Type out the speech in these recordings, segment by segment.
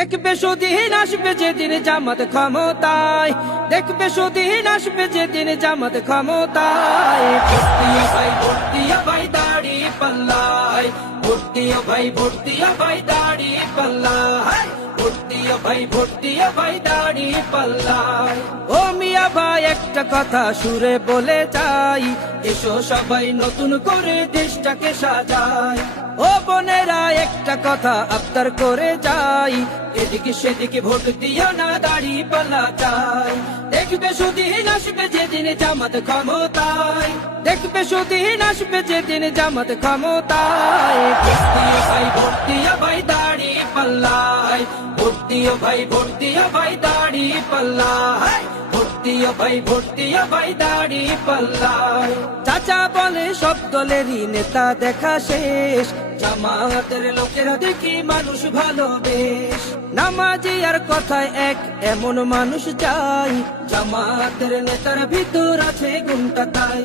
দেখবে সুদিন আসবে যেদিন জামাত ক্ষমতায়, দেখবে সুদিন আসবে যেদিন জামাত ক্ষমতায়। ভর্তিয়া ভাই ভর্তিয়া ভাই দাড়ি পাল্লায়, ভর্তিয়া ভাই ভর্তিয়া ভাই দাড়ি পাল্লায়, ভর্তিয়া ভাই ভর্তিয়া ভাই দাড়ি পাল্লায়। ও মিয়া ভাই একটা কথা সুরে বলে যাই, এসো সবাই নতুন করে দেশটাকে সাজাই। ও বোনেরা একটা কথা আবদার করে যাই, এদিকে সেদিকে ভোট দিও না, দাড়ি পাল্লা চাই। দেখবে সুদিন আসবে যেদিন জামাত ক্ষমতায়, দেখবে সুদিন আসবে যেদিন জামাত ক্ষমতায়। ভর্তিয়া ভাই ভর্তিয়া ভাই দাড়ি পাল্লায়, ভর্তিয়া ভাই ভর্তিয়া ভাই দাড়ি পাল্লায়, ভর্তিয়া ভাই ভর্তিয়া ভাই দাড়ি পাল্লায়। চাচা বলে সব দলেরই নেতা দেখা শেষ, জামাতের লোকেরা দেখি মানুষ ভালোবেশ। নামাজি আর কথায় এক এমন মানুষ চাই, জামাতের নেতার ভিতর আছে গুণটা তাই।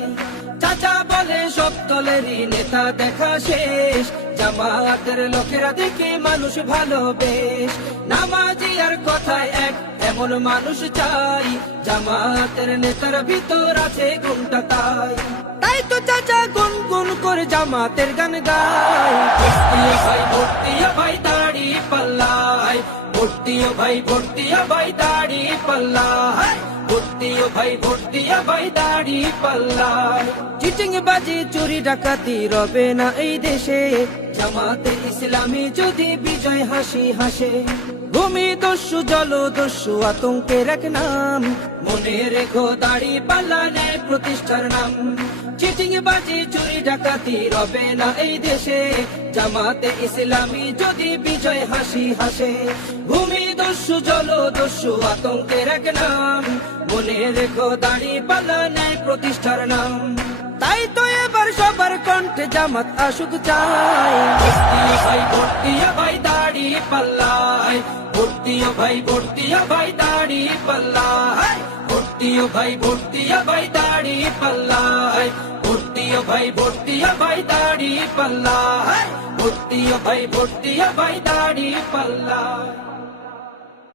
চাচা বলে সব দলেরই নেতা দেখা শেষ, জামাতের লোকেরা দেখে মানুষ ভালোবেশ। নামাজি আর কথায় এক এমন মানুষ চাই, জামাতের নেতার ভিতর আছে গুণটা তাই। তাই তো চাচা গুনগুন করে জামাতের গান গায়। ভর্তিয়া ভাই ভর্তিয়া ভাই দাড়ি পাল্লায়, ভর্তিয়া ভাই ভর্তিয়া ভাই দাড়ি পাল্লায়, ভর্তিয়া ভাই ভর্তিয়া ভাই দাড়ি পাল্লায়। চিটিং বাজি চুরি ডাকাতি রবে না এই দেশে, জামাতে ইসলামী যদি বিজয় হাসি হাসে। ভূমি দস্যু জল দস্যু আতঙ্কের এক নাম, মনে রেখো দাড়ি পাল্লা ন্যায় প্রতিষ্ঠার নাম। চিটিং বাজি চুরি ডাকাতি রবে না এই দেশে, জামাতে ইসলামী যদি বিজয় হাসি হাসে। ভূমি দস্যু জল দস্যু আতঙ্কের এক নাম, মনে রেখো দাড়ি পাল্লা ন্যায় প্রতিষ্ঠার নাম। তাই তো এবার সবার কণ্ঠে জামাত আসুক চাই। ভর্তিয়া ভাই ভর্তিয়া ভাই দাড়ি পাল্লায়, ভর্তিয়া ভাই ভর্তিয়া ভাই দাড়ি পাল্লায়, ভর্তিয়া ভাই ভর্তিয়া ভাই দাড়ি পাল্লায়, ভর্তিয়া ভাই ভর্তিয়া ভাই দাড়ি পাল্লায়, ভর্তিয়া ভাই ভর্তিয়া ভাই দাড়ি পাল্লায়।